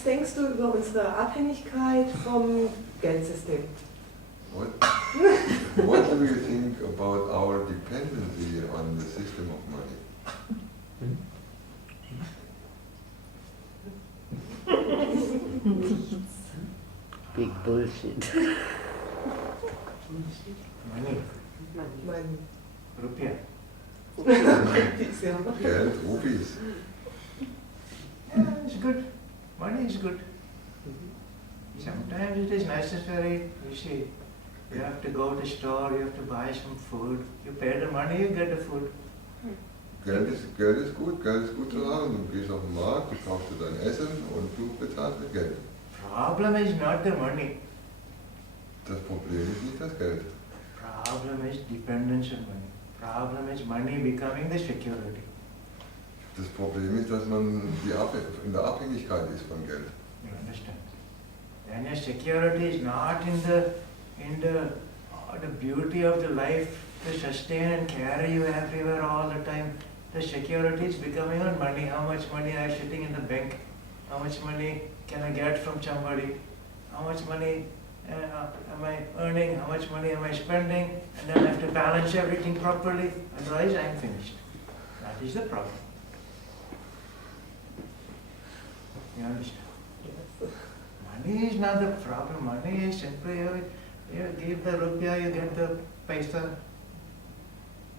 Was denkst du über unsere Abhängigkeit vom Geldsystem? What do you think about our dependency on the system of money? Big bullshit. Money. Rupiah. Geld, rupees. Yeah, it's good. Money is good. Sometimes it is necessary. You see, you have to go to the store, you have to buy some food. You pay the money, you get the food. Geld ist gut zu haben. Du gehst auf den Markt, du kaufst dir dein Essen und du bezahlst mit Geld. Problem is not the money. Das Problem ist nicht das Geld. Problem is dependence on money. Problem is money becoming the security. Das Problem ist, dass man in der Abhängigkeit ist von Geld. You understand? Then your security is not in the beauty of the life to sustain and carry you everywhere all the time. The security is becoming on money. How much money I am sitting in the bank? How much money can I get from somebody? How much money am I earning? How much money am I spending? And then I have to balance everything properly. Otherwise I am finished. That is the problem. You understand? Yes. Money is not the problem. Money is simply you give the rupiah, you get the paisa,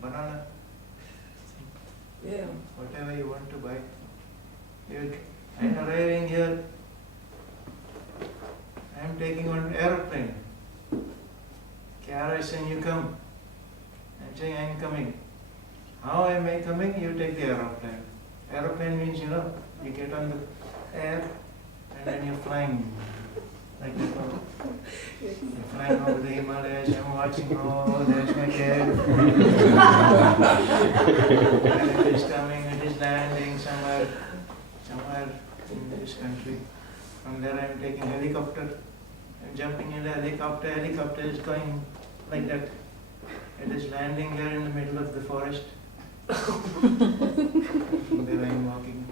banana, Yeah. whatever you want to buy. I'm arriving here. I'm taking one aeroplane. Kiara is saying, you come. I'm saying, I'm coming. How am I coming? You take the aeroplane. Aeroplane means, you get on the air and then you're flying. Like that. You're flying over the Himalayas, I'm watching, oh, there's my kid. And it is coming, it is landing somewhere in this country. From there I'm taking helicopter. I'm jumping in the helicopter. Helicopter is going like that. It is landing here in the middle of the forest. From there I'm walking.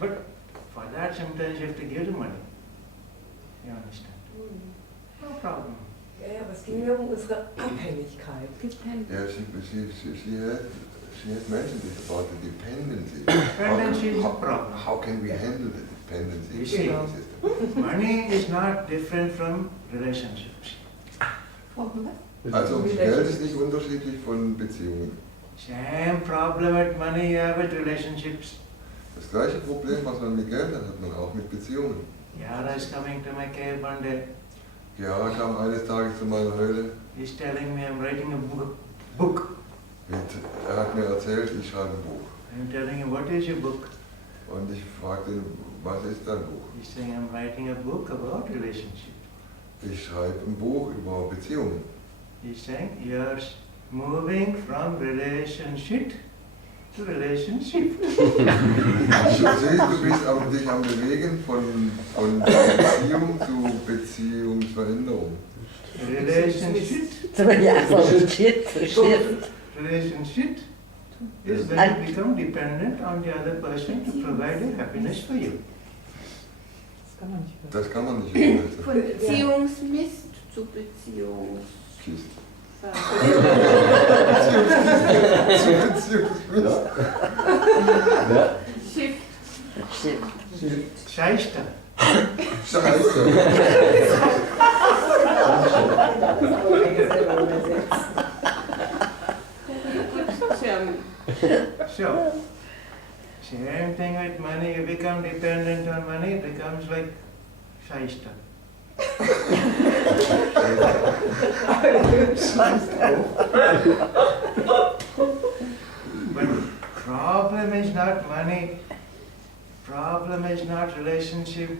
But for that sometimes you have to give the money. You understand? No problem. Ja, aber es ging mir um unsere Abhängigkeit. Yeah, she has mentioned this about the dependency. Dependency is a problem. How can we handle the dependency You in see, the system? money is not different from relationships. Also Geld ist nicht unterschiedlich von Beziehungen. Same problem with money you have with relationships. Das gleiche Problem, was man mit Geld hat, hat man auch mit Beziehungen. Kiara is coming to my cave one day. Kiara kam eines Tages zu meiner Höhle. He's telling me I'm writing a book. Hat mir erzählt, ich schreibe ein Buch. I'm telling him, what is your book? Und ich fragte ihn, was ist dein Buch? He's saying, I'm writing a book about relationship. Ich schreibe ein Buch über Beziehungen. He's saying, you're moving from relationship to relationship. Du siehst, du bist dich am Bewegen von Beziehung zu Beziehungsveränderung. Relationship is when you become dependent on the other person to provide your happiness for you. Das kann man nicht übersetzen. Von Beziehungsmist zu Beziehungskiste. Schiff. Scheiße. So, same thing with money. You become dependent on money, it becomes like Shaista. But problem is not money, problem is not relationship.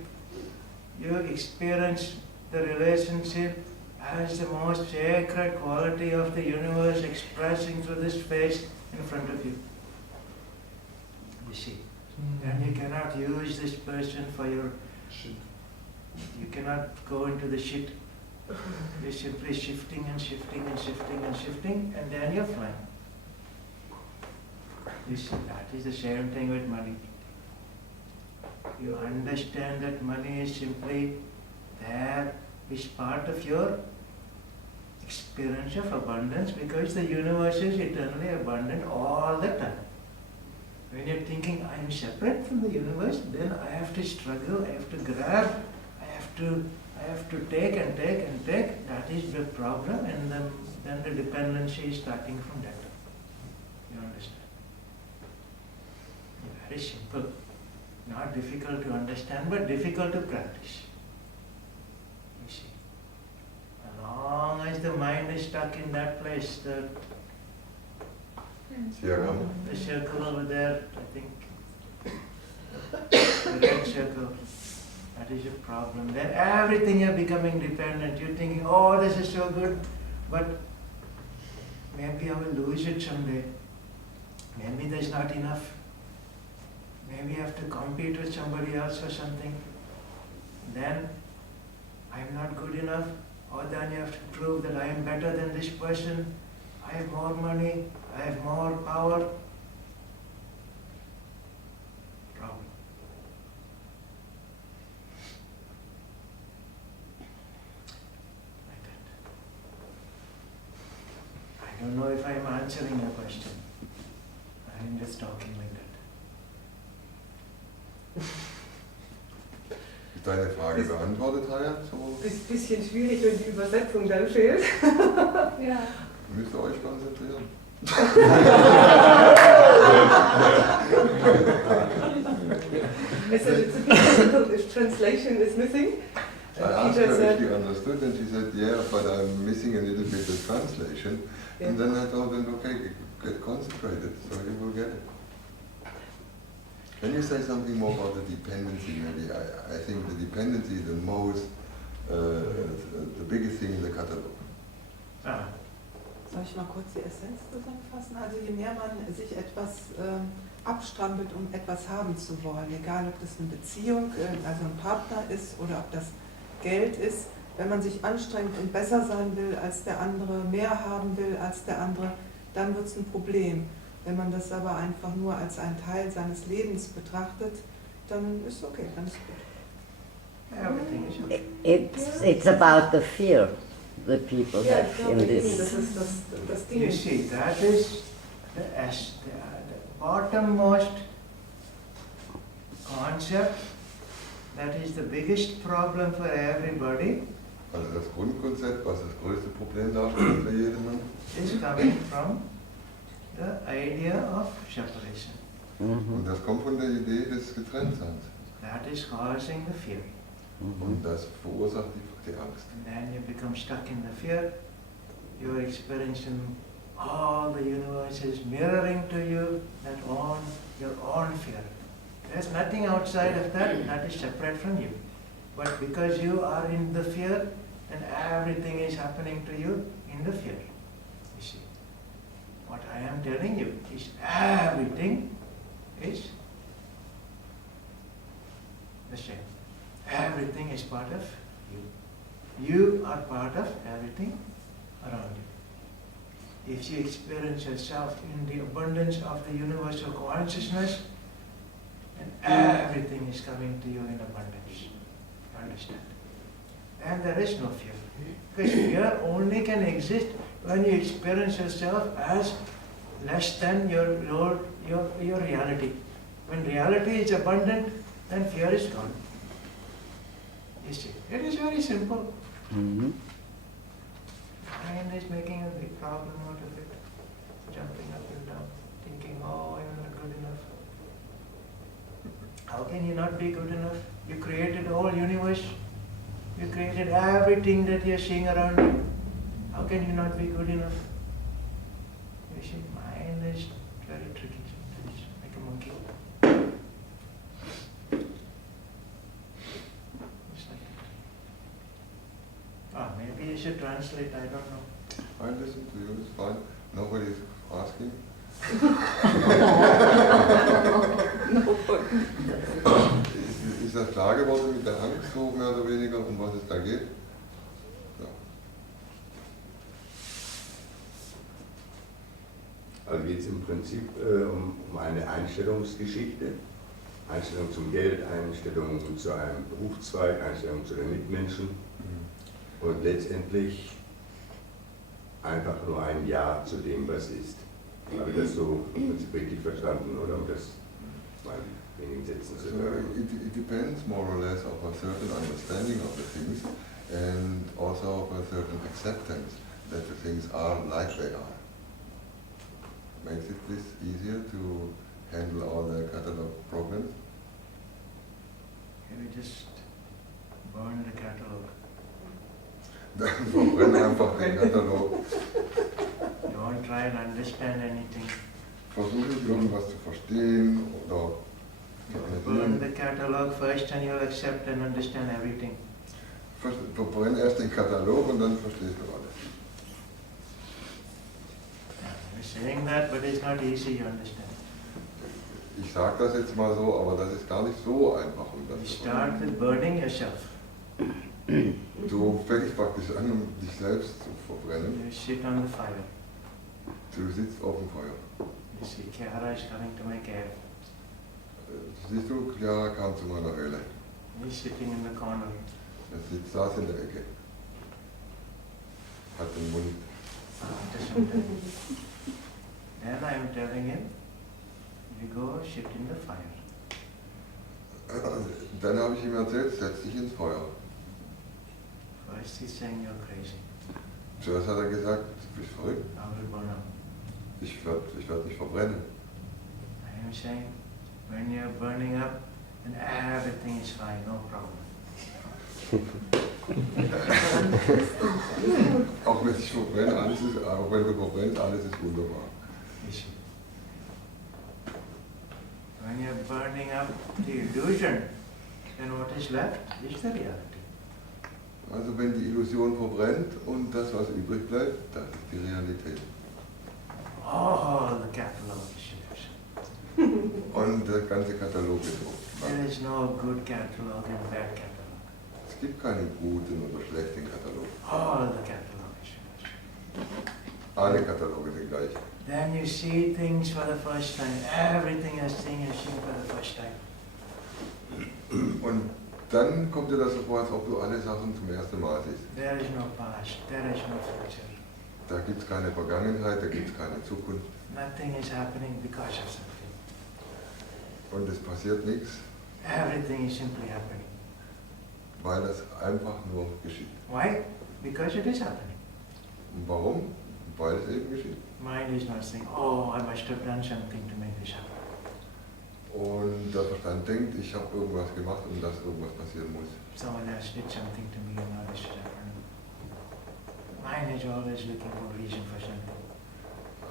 You experience the relationship as the most sacred quality of the universe expressing through this face in front of you. You see, then you cannot use this person for your shit. You cannot go into the shit. You're simply shifting and shifting and shifting and shifting, and then you're flying. You see, that is the same thing with money. You understand that money is simply there, is part of your experience of abundance, because the universe is eternally abundant all the time. When you're thinking, I am separate from the universe, then I have to struggle, I have to grab, I have to take and take and take. That is the problem, and then the dependency is starting from that. You understand? Very simple. Not difficult to understand, but difficult to practice. You see. As long as the mind is stuck in that place, the circle over there, I think, the red circle, that is a problem. Then everything you're becoming dependent. You're thinking, oh, this is so good, but maybe I will lose it someday. Maybe there's not enough. Maybe I have to compete with somebody else or something. Then I'm not good enough. Or then you have to prove that I am better than this person. I have more money. I have more power. Problem. Like that. I don't know if I'm answering your question. I'm just talking like that. Ist deine Frage beantwortet, Haya? So? Ist ein bisschen schwierig, wenn die Übersetzung dann fehlt. Ja. Müsst ihr euch konzentrieren. It's a bit difficult if translation is missing. I asked her if she understood, and she said, yeah, but I'm missing a little bit the translation. Yeah. And then I told her, okay, get concentrated, so you will get it. Can you say something more about the dependency? Maybe I think the dependency is the most, the biggest thing in the catalog. Soll ich mal kurz die Essenz zusammenfassen? Also je mehr man sich etwas abstrampelt, um etwas haben zu wollen, egal ob das eine Beziehung, also ein Partner ist oder ob das Geld ist, wenn man sich anstrengt und besser sein will als der andere, mehr haben will als der andere, dann wird es ein Problem. Wenn man das aber einfach nur als einen Teil seines Lebens betrachtet, dann ist es okay, dann ist gut. It's about the fear that people have in this. You see, that is the bottommost concept. That is the biggest problem for everybody. Also das Grundkonzept, was das größte Problem darstellt für jeden Mann, is coming from the idea of separation. Und das kommt von der Idee des Getrenntseins. That is causing the fear. Und das verursacht die Angst. And then you become stuck in the fear. You're experiencing all the universe is mirroring to you your own fear. There's nothing outside of that is separate from you. But because you are in the fear, then everything is happening to you in the fear. You see, what I am telling you is everything is the same. Everything is part of you. You are part of everything around you. If you experience yourself in the abundance of the universal consciousness, then everything is coming to you in abundance. You understand? And there is no fear. Because fear only can exist when you experience yourself as less than your reality. When reality is abundant, then fear is gone. You see, it is very simple. Mm-hmm. Mind is making a big problem out of it, jumping up and down, thinking, oh, I'm not good enough. How can you not be good enough? You created the whole universe. You created everything that you're seeing around you. How can you not be good enough? You see, mind is very tricky sometimes, like a monkey. It's like that. Maybe you should translate, I don't know. I listen to you, it's fine. Nobody is asking. Ist das klar geworden mit der Angst, so mehr oder weniger, um was es da geht? Ja. Also geht es im Prinzip um eine Einstellungsgeschichte. Einstellung zum Geld, Einstellung zu einem Berufszweig, Einstellung zu den Mitmenschen und letztendlich einfach nur ein Ja zu dem, was ist. Habe ich das so richtig verstanden oder um das mal in den Sätzen zu sagen? It depends more or less of a certain understanding of the things and also of a certain acceptance that the things are like they are. Makes it this easier to handle all the catalog problems? Can we just burn the catalog? Dann verbrenn einfach den Katalog. Don't try and understand anything. Versuch nicht irgendwas zu verstehen oder zu Burn analysieren. the catalog first and you'll accept and understand everything. Verbrenn erst den Katalog und dann verstehst du alles. We're saying that, but it's not easy, you understand. Ich sage das jetzt mal so, aber das ist gar nicht so einfach. You start with burning yourself. Du fängst praktisch an, um dich selbst zu verbrennen. You sit on the fire. Du sitzt auf dem Feuer. You see, Kiara is coming to my cave. Siehst du, Kiara kam zu meiner Höhle. He's sitting in the corner. Saß in der Ecke. Hat den Mund. After some time. Then I am telling him, you go sit in the fire. Dann habe ich ihm erzählt, setz dich ins Feuer. First he's saying you're crazy. Zuerst hat er gesagt, du bist verrückt. I will burn up. Ich werd dich verbrennen. I am saying, when you're burning up, then everything is fine, no problem. Auch wenn ich verbrenne, auch wenn du verbrennst, alles ist wunderbar. You see. When you're burning up the illusion, then what is left is the reality. Also wenn die Illusion verbrennt und das, was übrig bleibt, das ist die Realität. All the catalog is illusion. Und der ganze Katalog ist so. There is no good catalog and bad catalog. Es gibt keinen guten oder schlechten Katalog. All the catalog is illusion. Alle Kataloge sind gleich. Then you see things for the first time. Everything you're seeing for the first time. Und dann kommt dir das so vor, als ob du alle Sachen zum ersten Mal siehst. There is no past, there is no future. Da gibt es keine Vergangenheit, da gibt es keine Zukunft. Nothing is happening because of something. Und es passiert nichts, Everything is simply happening. weil es einfach nur geschieht. Why? Because it is happening. Und warum? Weil es eben geschieht. Mind is not saying, oh, I must have done something to make this happen. Und der Verstand denkt, ich habe irgendwas gemacht, um dass irgendwas passieren muss. Someone else did something to me and now this is happening. Mind is always looking for a reason for something.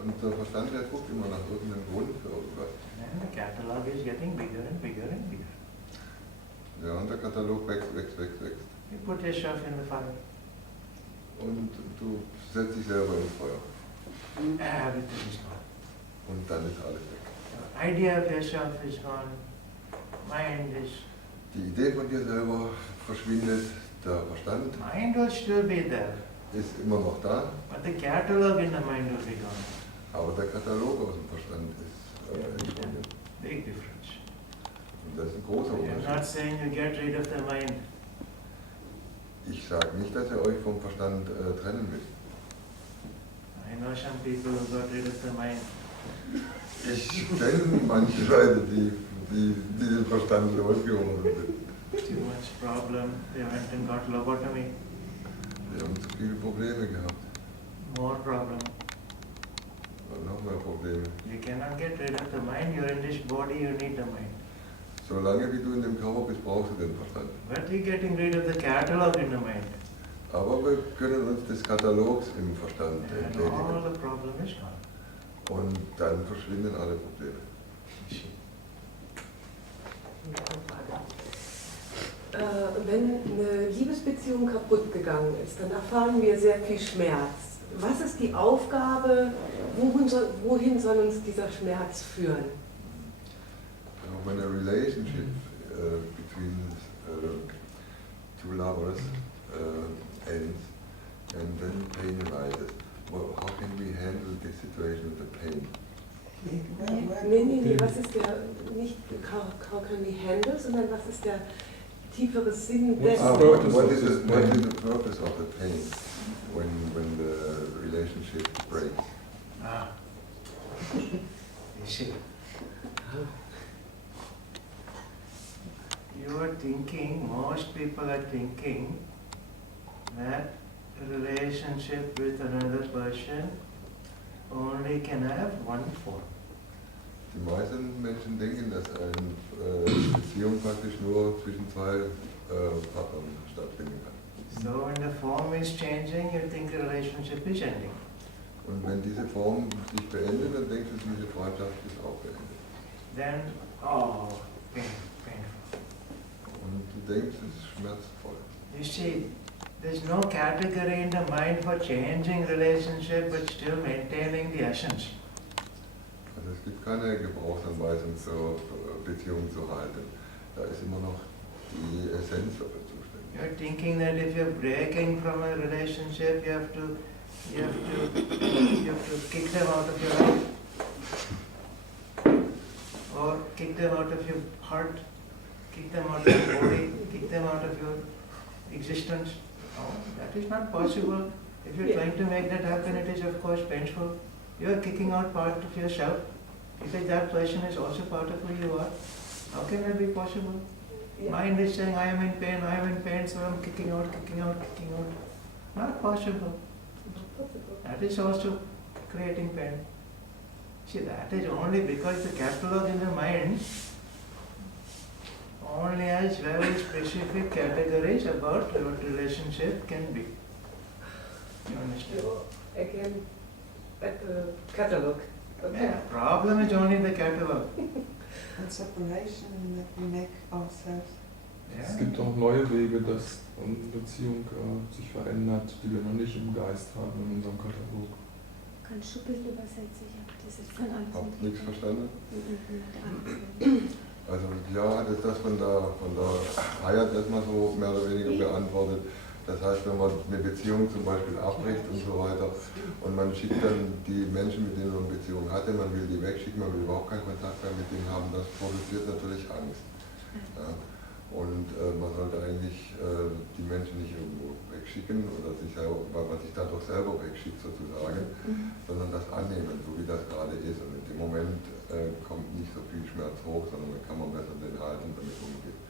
Und der Verstand, der guckt immer nach irgendeinem Grund für irgendwas. And the catalog is getting bigger and bigger and bigger. Ja, und der Katalog wächst, wächst, wächst, wächst. You put yourself in the fire. Und du setzt dich selber ins Feuer. Everything is gone. Und dann ist alles weg. The idea of yourself is gone. Mind is. Die Idee von dir selber verschwindet, der Verstand Mind will still be there. ist immer noch da, But the catalog in the mind will be gone. aber der Katalog aus dem Verstand ist verschwunden. Big difference. Und das ist ein großer You're not Unterschied. saying you get rid of the mind. Ich sage nicht, dass ihr euch vom Verstand trennen müsst. I know some people who got rid of the mind. Ich kenne manche Leute, die den Verstand losgeworden sind. Too much problem. They went and got lobotomy. Die haben zu viele Probleme gehabt. More problem. Und noch mehr Probleme. You cannot get rid of the mind. You're in this body. You need the mind. Solange wie du in dem Körper bist, brauchst du den Verstand. But we're getting rid of the catalog in the mind. Aber wir können uns des Katalogs im Verstand And all entledigen. the problem is gone. Und dann verschwinden alle Probleme. You see. Wenn eine Liebesbeziehung kaputt gegangen ist, dann erfahren wir sehr viel Schmerz. Was ist die Aufgabe? Wohin soll uns dieser Schmerz führen? When a relationship between two lovers ends and then pain arises, well, how can we handle this situation with the pain? Nee, was ist der, nicht how can we handle, sondern was ist der tiefere Sinn dessen? What is the purpose of the pain when the relationship breaks? You see, you are thinking, most people are thinking that a relationship with another person only can have one form. Die meisten Menschen denken, dass eine Beziehung praktisch nur zwischen zwei Partnern stattfinden kann. So when the form is changing, you think the relationship is ending. Und wenn diese Form sich beendet, dann denkst du, diese Freundschaft ist auch beendet. Then, oh, painful. Und du denkst, es ist schmerzvoll. You see, there's no category in the mind for changing relationship but still maintaining the essence. Also es gibt keine Gebrauchsanweisung zur Beziehung zu halten. Da ist immer noch die Essenz dafür zuständig. You're thinking that if you're breaking from a relationship, you have to kick them out of your life, or kick them out of your heart, kick them out of your body, kick them out of your existence. No, that is not possible. If you're trying to make that happen, it is of course painful. You are kicking out part of yourself, because that person is also part of who you are. How can that be possible? Yeah. Mind is saying, I am in pain, so I'm kicking out. Not possible. That is also creating pain. See, that is only because the catalog in the mind only has very specific categories about what relationship can be. You understand? Again, at the catalog. Okay. Yeah, problem is only the catalog. And separation that we make ourselves. Yeah. Es gibt auch neue Wege, dass eine Beziehung sich verändert, die wir noch nicht im Geist haben in unserem Katalog. Kannst du bitte übersetzen? Ich habe das jetzt von alles Habt nichts verstanden? Mhm. Also ja, hat jetzt das von der Hayat erstmal so mehr oder weniger beantwortet. Das heißt, wenn man eine Beziehung zum Beispiel abbricht und so weiter und man schickt dann die Menschen, mit denen man eine Beziehung hatte, man will die wegschicken, man will überhaupt keinen Kontakt mehr mit denen haben, das produziert natürlich Angst. Ja. Und man sollte eigentlich die Menschen nicht irgendwo wegschicken oder sich selber, weil man sich dadurch selber wegschickt sozusagen, sondern das annehmen, so wie das gerade ist. Und in dem Moment kommt nicht so viel Schmerz hoch, sondern dann kann man besser den halten, damit umgehen.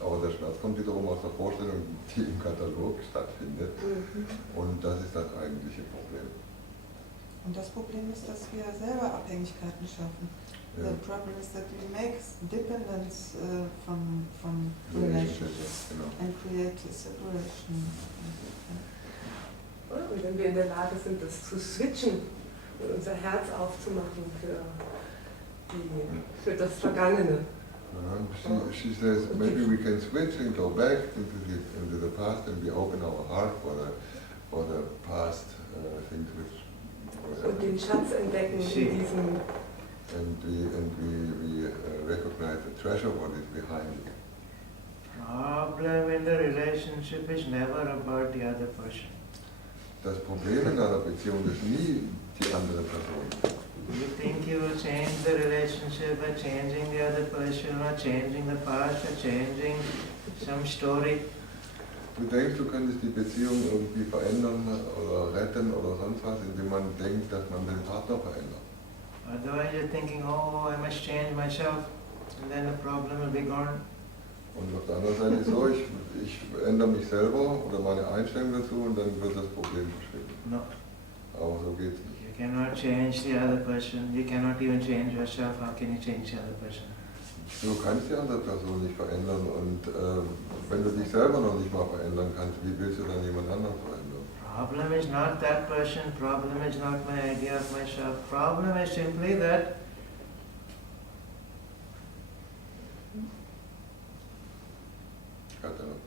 Aber der Schmerz kommt wiederum aus der Vorstellung, die im Katalog stattfindet. Und das ist das eigentliche Problem. Und das Problem ist, dass wir selber Abhängigkeiten schaffen. Ja. The problem is that we make dependence from relationships and create a separation. Und wenn wir in der Lage sind, das zu switchen und unser Herz aufzumachen für das Vergangene. She says maybe we can switch and go back into the past and we open our heart for the past things which Und den Schatz entdecken in diesem. And we recognize the treasure what is behind it. Problem in the relationship is never about the other person. Das Problem in einer Beziehung ist nie die andere Person. You think you will change the relationship by changing the other person or changing the past or changing some story. Du denkst, du könntest die Beziehung irgendwie verändern oder retten oder sonst was, indem man denkt, dass man den Partner verändert. Otherwise you're thinking, oh, I must change myself, and then the problem will be gone. Und auf der anderen Seite ist so, ich ändere mich selber oder meine Einstellung dazu und dann wird das Problem verschwinden. No. Aber so geht's nicht. You cannot change the other person. You cannot even change yourself. How can you change the other person? Du kannst die andere Person nicht verändern und wenn du dich selber noch nicht mal verändern kannst, wie willst du dann jemand anderen verändern? Problem is not that person. Problem is not my idea of myself. Problem is simply that Catalog.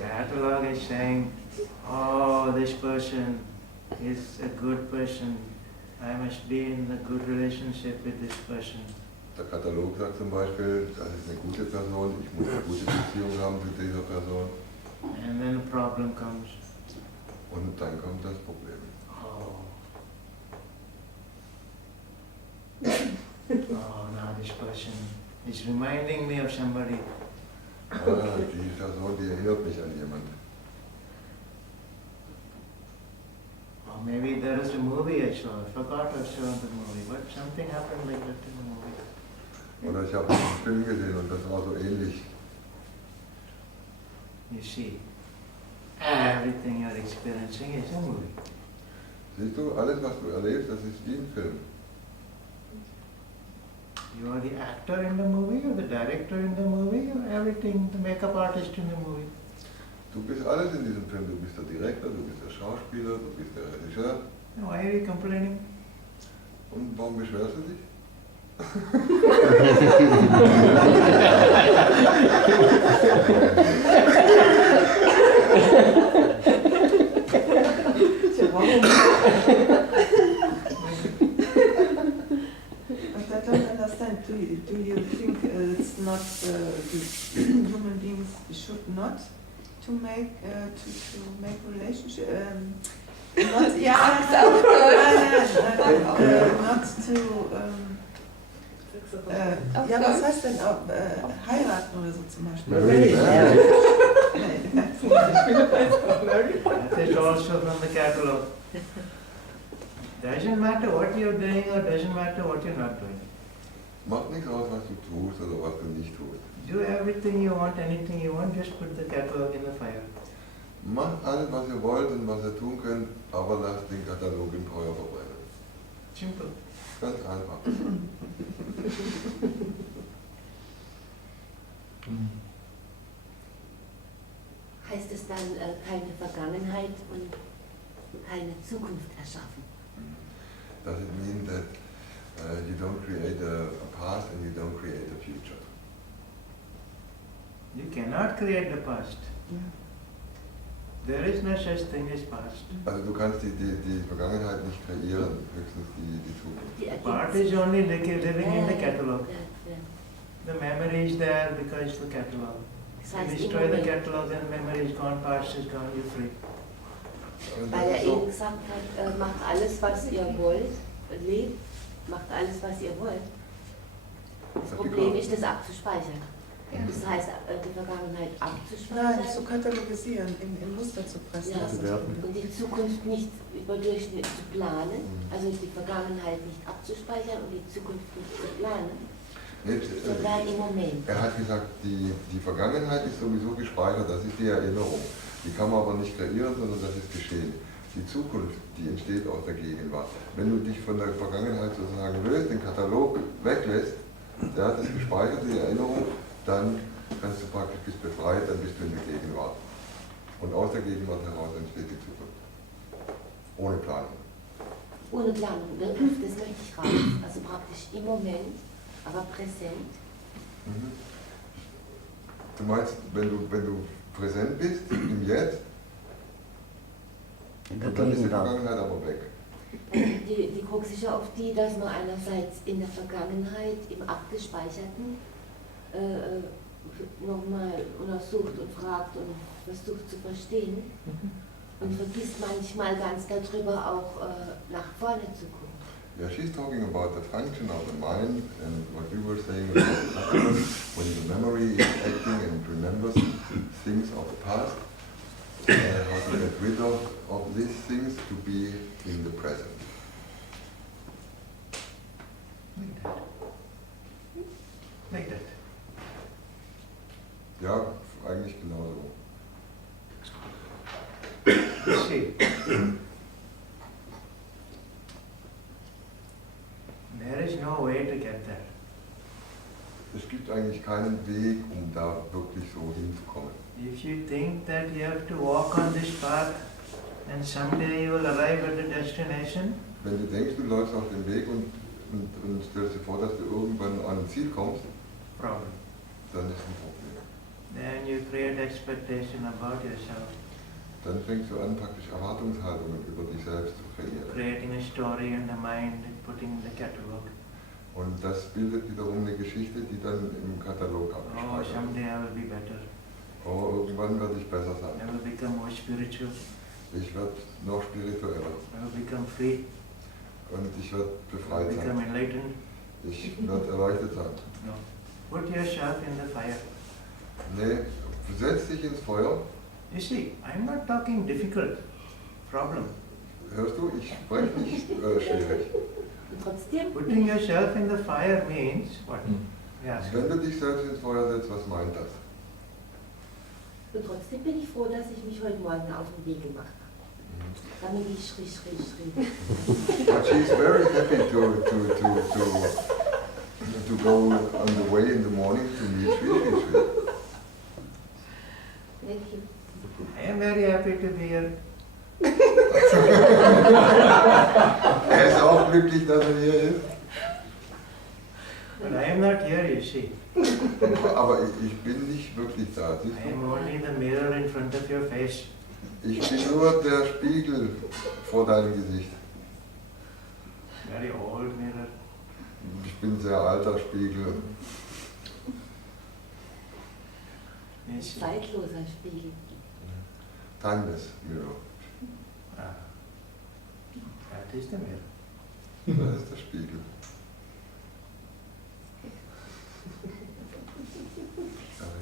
Catalog is saying, oh, this person is a good person. I must be in a good relationship with this person. Der Katalog sagt zum Beispiel, das ist eine gute Person, ich muss eine gute Beziehung haben zu dieser Person. And then a problem comes. Und dann kommt das Problem. Oh. Oh, now this person is reminding me of somebody. Die Person, die erinnert mich an jemanden. Or maybe there is a movie I saw. I forgot I saw the movie, but something happened like that in the movie. Oder ich habe einen Film gesehen und das war so ähnlich. You see, everything you're experiencing is a movie. Siehst du, alles was du erlebst, das ist wie ein Film. You are the actor in the movie, or the director in the movie, or everything, the makeup artist in the movie. Du bist alles in diesem Film. Du bist der Direktor, du bist der Schauspieler, du bist der Regisseur. Why are you complaining? Und warum beschwerst du dich? But I don't understand. Do you think it's not human beings should not to make relationship? Not, not to. Ja, was heißt denn heiraten oder so zum Beispiel? That is also from the catalog. Doesn't matter what you're doing or doesn't matter what you're not doing. Macht nichts aus, was du tust oder was du nicht tust. Do everything you want, anything you want, just put the catalog in the fire. Macht alles, was ihr wollt und was ihr tun könnt, aber lasst den Katalog im Feuer verbrennen. Simple. Ganz einfach. Heißt es dann keine Vergangenheit und keine Zukunft erschaffen? Does it mean that you don't create a past and you don't create a future? You cannot create the past. There is no such thing as past. Also du kannst die Vergangenheit nicht kreieren, höchstens die Zukunft. Die Part is only living in the catalog. Ja. The memory is there because the catalog. Das You heißt, destroy the catalog and memory is gone, past is gone, you're free. weil er eben gesagt hat, macht alles, was ihr wollt, lebt, macht alles, was ihr wollt. Das Problem ist, das abzuspeichern. Das heißt, die Vergangenheit abzuspeichern. Nein, zu katalogisieren, in Muster zu pressen. Ja. Und die Zukunft nicht überdurchschnittlich zu planen, also die Vergangenheit nicht abzuspeichern und die Zukunft nicht zu planen, sondern im Moment. Er hat gesagt, die Vergangenheit ist sowieso gespeichert, das ist die Erinnerung. Die kann man aber nicht kreieren, sondern das ist geschehen. Die Zukunft, die entsteht aus der Gegenwart. Wenn du dich von der Vergangenheit sozusagen löst, den Katalog weglässt, der hat es gespeichert, die Erinnerung, dann kannst du praktisch bist befreit, dann bist du in der Gegenwart. Und aus der Gegenwart heraus entsteht die Zukunft. Ohne Planung. Ohne Planung, das möchte ich raus. Also praktisch im Moment, aber präsent. Du meinst, wenn du präsent bist, im Jetzt, und dann ist die Vergangenheit aber weg. Die Krux ist ja oft die, dass man einerseits in der Vergangenheit, im Abgespeicherten, nochmal untersucht und fragt und versucht zu verstehen und vergisst manchmal ganz darüber auch nach vorne zu gucken. Yeah, she's talking about the function of the mind and what you were saying about when the memory is acting and remembers things of the past, how to get rid of these things to be in the present. Like that. Ja, eigentlich genauso. You see, there is no way to get there. Es gibt eigentlich keinen Weg, um da wirklich so hinzukommen. If you think that you have to walk on this path and someday you will arrive at the destination, Wenn du denkst, du läufst auf dem Weg und stellst dir vor, dass du irgendwann an ein Ziel kommst, problem. dann ist ein Problem. Then you create expectation about yourself, Dann fängst du an, praktisch Erwartungshaltungen über dich selbst zu kreieren. creating a story in the mind and putting in the catalog. Und das bildet wiederum eine Geschichte, die dann im Katalog Oh, abgespeichert wird. someday I will be better. Oh, irgendwann werde ich besser I sein. will become more spiritual. Ich werde noch spiritueller. I will become free. Und ich werde I befreit will become sein. enlightened. Ich werde erleuchtet sein. No. Put yourself in the fire. Nee, setz dich ins Feuer. You see, I'm not talking difficult problem. Hörst du, ich spreche nicht schwierig. Und trotzdem, Putting yourself in the fire means what? Yeah. Wenn du dich selbst ins Feuer setzt, was meint das? und trotzdem bin ich froh, dass ich mich heute Morgen auf den Weg gemacht habe. Damit ich Sri Sri Sri. But she's very happy to go on the way in the morning to meet Sri Sri Swami. Thank you. I am very happy to be here. Er ist auch glücklich, dass er hier ist. But I am not here, you see. Aber ich bin nicht wirklich da. Siehst I am du? only the mirror in front of your face. Ich bin nur der Spiegel vor deinem Gesicht. Very old mirror. Ich bin ein sehr alter Spiegel. Yes. Zeitloser Spiegel. Timeless mirror. Ah. That is the mirror. Das ist der Spiegel.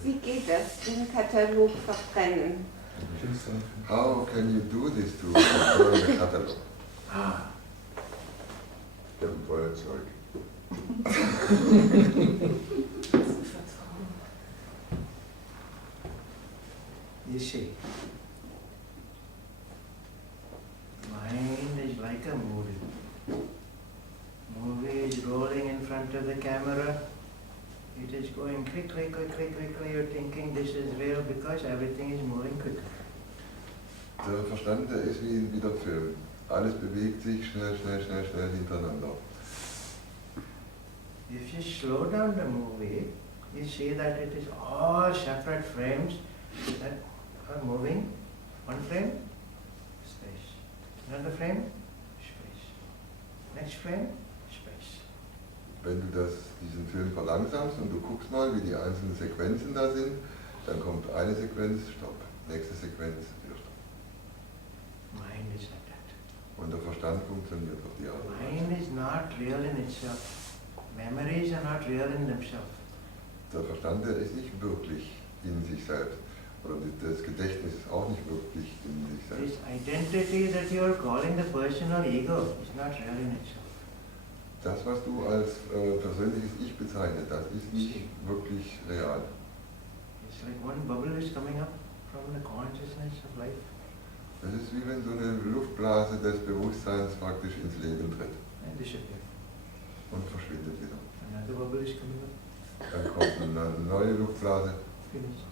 Wie geht das, den Katalog verbrennen? How can you do this to burn the catalog? Ich habe ein Feuerzeug. You see, mind is like a movie. Movie is rolling in front of the camera. It is going quickly. You're thinking this is real because everything is moving quickly. Der Verstand, der ist wie der Film. Alles bewegt sich schnell hintereinander. If you slow down the movie, you see that it is all separate frames that are moving. One frame, space. Another frame, space. Next frame, space. Wenn du diesen Film verlangsamst und du guckst mal, wie die einzelnen Sequenzen da sind, dann kommt eine Sequenz, Stopp. Nächste Sequenz, wieder Stopp. Mind is like that. Und der Verstand funktioniert auf die Art und Weise. Mind is not real in itself. Memories are not real in themselves. Der Verstand, der ist nicht wirklich in sich selbst. Oder das Gedächtnis ist auch nicht wirklich in sich This selbst. identity that you are calling the personal ego is not real in itself. Das, was du als persönliches Ich bezeichnest, das ist nicht wirklich real. It's like one bubble is coming up from the consciousness of life. Das ist wie wenn so eine Luftblase des Bewusstseins praktisch ins Leben tritt And disappear. und verschwindet wieder. Another bubble is coming up. Dann kommt eine neue Luftblase Finished.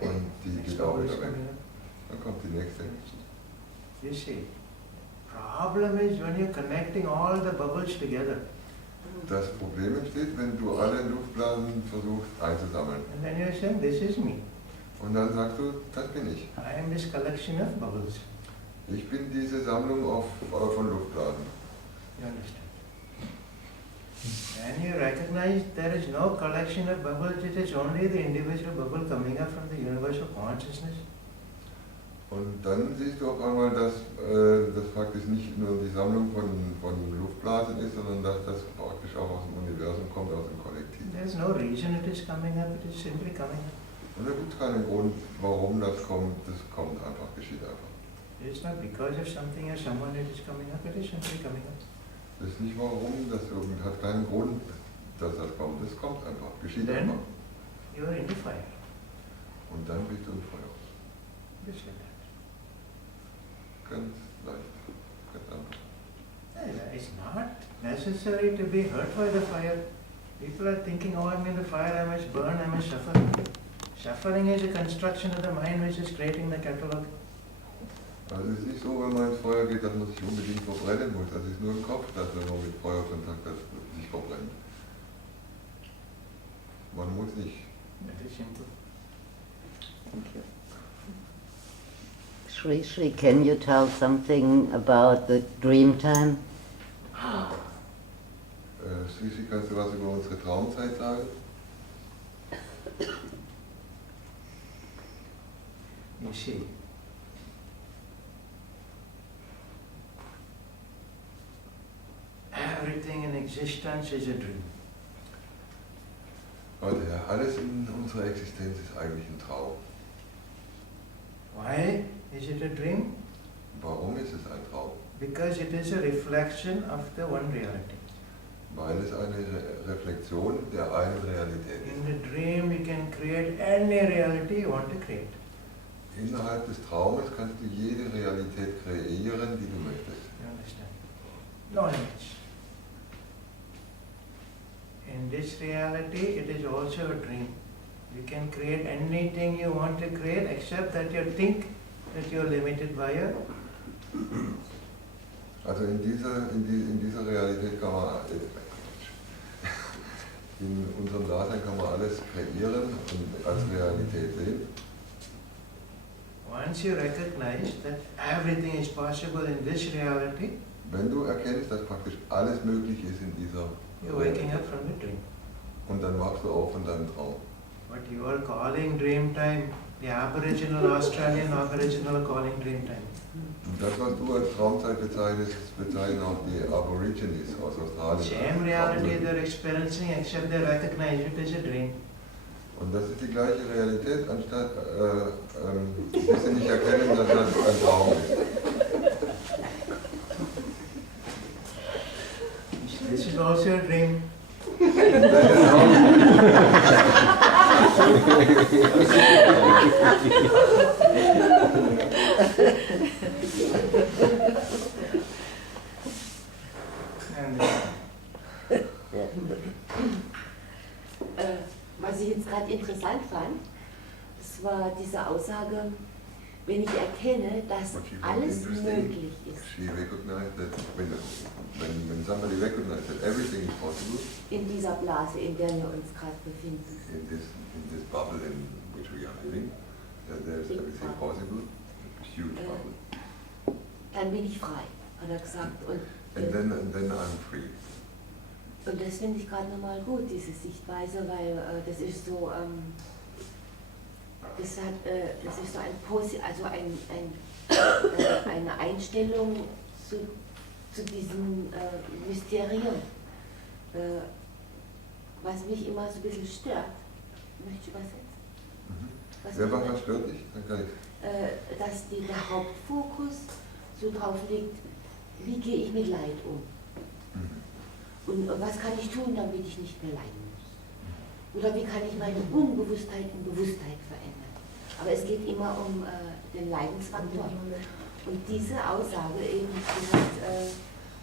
und die Next geht auch bubble is wieder weg. coming up. Dann kommt die nächste. Finished. You see, problem is when you're connecting all the bubbles together. Das Problem entsteht, wenn du alle Luftblasen versuchst einzusammeln. And then you're saying, this is me. Und dann sagst du, das bin ich. I am this collection of bubbles. Ich bin diese Sammlung von Luftblasen. You understand? And you recognize there is no collection of bubbles, it is only the individual bubble coming up from the universal consciousness. Und dann siehst du auf einmal, dass das praktisch nicht nur die Sammlung von Luftblasen ist, sondern dass das praktisch auch aus dem Universum kommt, aus dem Kollektiv. There is no reason it is coming up, it is simply coming up. Und da gibt es keinen Grund, warum das kommt einfach, geschieht einfach. It is not because of something or someone it is coming up, it is simply coming up. Das ist nicht warum, das hat keinen Grund, dass das kommt. Das kommt einfach, geschieht Then einfach. you are in the fire. Und dann bist du im Feuer. Just like that. Ganz leicht, ganz einfach. It's not necessary to be hurt by the fire. People are thinking, oh, I'm in the fire, I must burn, I must suffer. Suffering is a construction of the mind which is creating the catalog. Also es ist nicht so, wenn man ins Feuer geht, dass man sich unbedingt verbrennen muss. Das ist nur im Kopf, dass wenn man mit Feuer Kontakt hat, sich verbrennt. Man muss nicht. That is simple. Thank you. Sri Sri, can you tell something about the dream time? Sri Sri, kannst du was über unsere Traumzeit sagen? You see, everything in existence is a dream. Und ja, alles in unserer Existenz ist eigentlich ein Traum. Why is it a dream? Warum ist es ein Traum? Because it is a reflection of the one reality. Weil es eine Reflexion der einen Realität ist. In the dream you can create any reality you want to create. Innerhalb des Traumes kannst du jede Realität kreieren, die du möchtest. You understand? No limits. In this reality, it is also a dream. You can create anything you want to create, except that you think that you are limited by your. Also in dieser Realität kann man, in unserem Dasein kann man alles kreieren und als Realität sehen. Once you recognize that everything is possible in this reality, wenn du erkennst, dass praktisch alles möglich ist in dieser you're waking up from the dream. Und dann wachst du auf von deinem Traum. What you are calling dream time, the Aboriginal Australian Aboriginal are calling dream time. Und das, was du als Traumzeit bezeichnest, bezeichnen auch die Aborigines aus Australien. Same reality they're experiencing, except they recognize it as a dream. Und das ist die gleiche Realität, anstatt dass sie nicht erkennen, dass das ein Traum ist. This is also a dream. Was ich jetzt gerade interessant fand, das war diese Aussage, wenn ich erkenne, dass alles möglich ist. She recognized that when somebody recognizes that everything is possible. In dieser Blase, in der wir uns gerade befinden. In this bubble in which we are living, that there's everything possible, a huge bubble. Dann bin ich frei, hat er gesagt. And then I'm free. Und das finde ich gerade nochmal gut, diese Sichtweise, weil das ist so, das ist so eine Einstellung zu diesem Mysterium, was mich immer so ein bisschen stört. Möchte ich übersetzen? Was stört dich? Dass der Hauptfokus so drauf liegt, wie gehe ich mit Leid um? Und was kann ich tun, damit ich nicht mehr leiden muss? Oder wie kann ich meine Unbewusstheit in Bewusstheit verändern? Aber es geht immer um den Leidensfaktor. Und diese Aussage eben,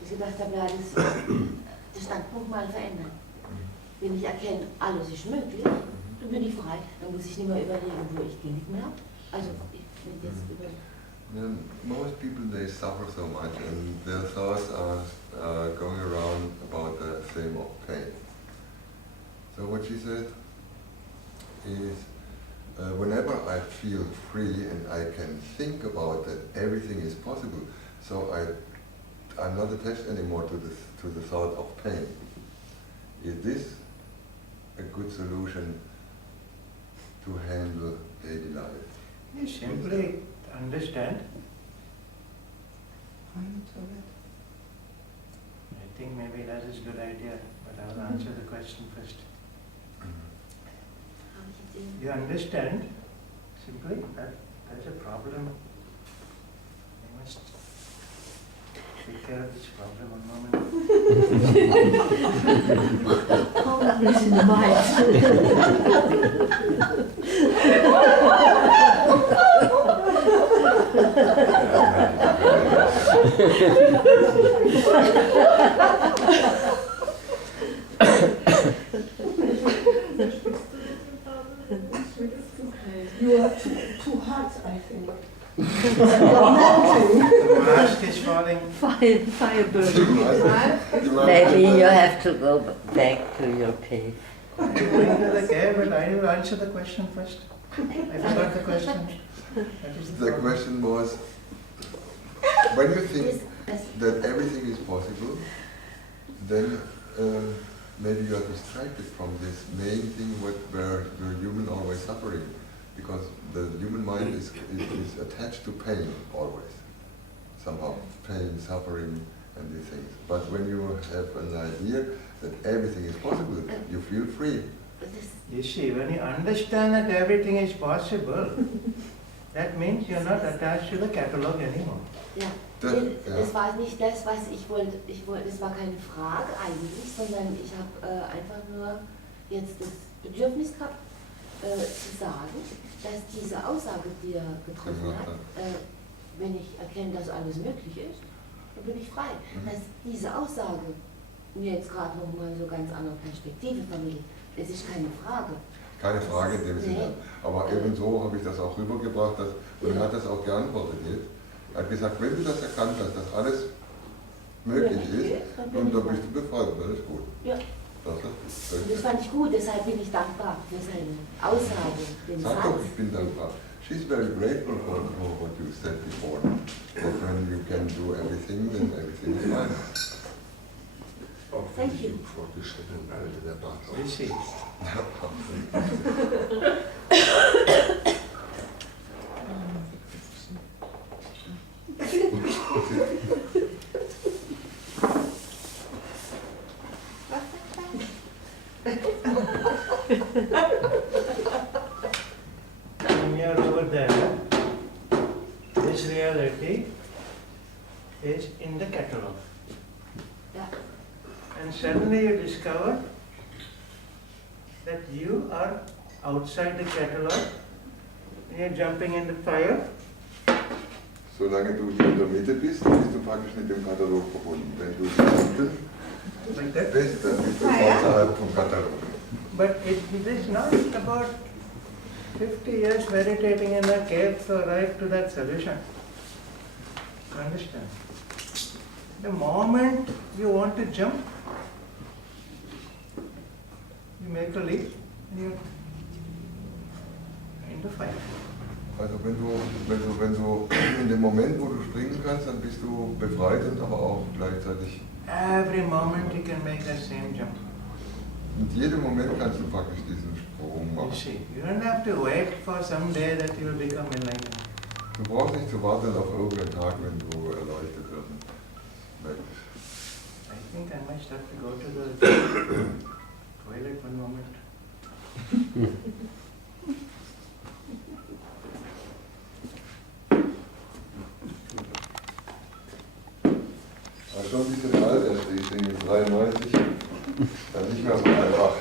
ich gedacht habe, ja, den Standpunkt mal verändern. Wenn ich erkenne, alles ist möglich, dann bin ich frei. Dann muss ich nicht mehr überlegen, wo ich die nicht mehr habe. Also, ich bin jetzt most people, they suffer so much and their thoughts are going around about the theme of pain. So what she said is, whenever I feel free and I can think about that everything is possible, so I'm not attached anymore to the thought of pain. Is this a good solution to handle daily life? You simply understand. I think maybe that is a good idea, but I will answer the question first. You understand simply that there's a problem. I must take care of this problem one moment. Problem is in the mind. You are too hot, I think. The mask is falling. Fire burning. Maybe you have to go back to your cave. Okay, but I will answer the question first. I forgot the question. The question was, when you think that everything is possible, then maybe you are distracted from this main thing where the human always suffering, because the human mind is attached to pain always, somehow, pain, suffering, and these things. But when you have an idea that everything is possible, you feel free. You see, when you understand that everything is possible, that means you're not attached to the catalog anymore. Ja, das war nicht das, was ich wollte. Das war keine Frage eigentlich, sondern ich habe einfach nur jetzt das Bedürfnis gehabt, zu sagen, dass diese Aussage, die er getroffen hat, wenn ich erkenne, dass alles möglich ist, dann bin ich frei. Dass diese Aussage mir jetzt gerade nochmal so ganz andere Perspektive vermittelt, das ist keine Frage. Keine Frage in dem Sinne. Aber ebenso habe ich das auch rübergebracht, und er hat das auch geantwortet jetzt. Er hat gesagt, wenn du das erkannt hast, dass alles möglich ist, und dann bist du befreit, das ist gut. Ja. Das fand ich gut, deshalb bin ich dankbar für seine Aussage. Sag doch, ich bin dankbar. She's very grateful for what you said before. That when you can do everything, then everything is fine. Auch für die im fortgeschrittenen Alter der Bart. When you're over there, this reality is in the catalog. Yeah. And suddenly you discover that you are outside the catalog and you're jumping in the fire. Solange du hier in der Mitte bist, bist du praktisch mit dem Katalog verbunden. Wenn du hinten bist, dann bist du außerhalb vom Katalog. But it is not about 50 years meditating in a cave to arrive to that solution. Understand? The moment you want to jump, you make a leap and you're in the fire. Also wenn du in dem Moment, wo du springen kannst, dann bist du befreit und aber auch gleichzeitig. Every moment you can make that same jump. In jedem Moment kannst du praktisch diesen Sprung machen. You see, you don't have to wait for some day that you will become enlightened. Du brauchst nicht zu warten auf irgendeinen Tag, wenn du erleuchtet werden möchtest. I think I might have to go to the toilet one moment. War schon ein bisschen alt, er ist 93, dann nicht mehr so einfach.